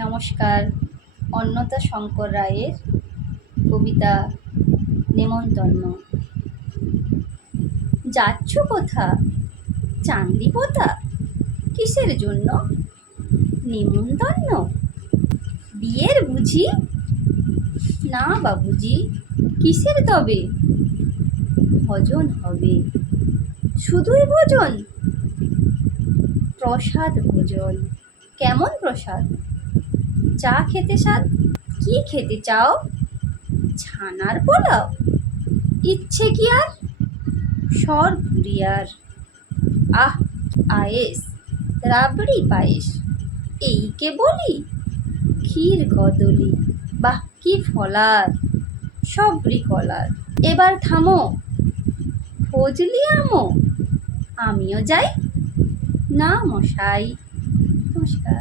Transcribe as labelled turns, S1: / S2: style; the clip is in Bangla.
S1: নমস্কার। অন্নতা শঙ্কর রায়ের কবিতা নেমন্তন্ন। যাচ্ছ কোথা? চান্দি পোতা? কিসের জন্য? নেমন্তন্ন? বিয়ের বুঝি? না বাবুজি, কিসের তবে? ভজন হবে। শুধুই ভোজন? প্রসাদ ভোজন। কেমন প্রসাদ? চা খেতে স্বাদ? কি খেতে চাও? ছানার পোলাও? ইচ্ছে কি আর? সর পুরিয়ার আহ আয়েস রাবড়ি পায়েস, এই কে বলি? ক্ষীর কদলি, বাহ, কি ফলার, সবরি কলার। এবার থামো, ফজলি আমো, আমিও যাই। না মশাই, নমস্কার।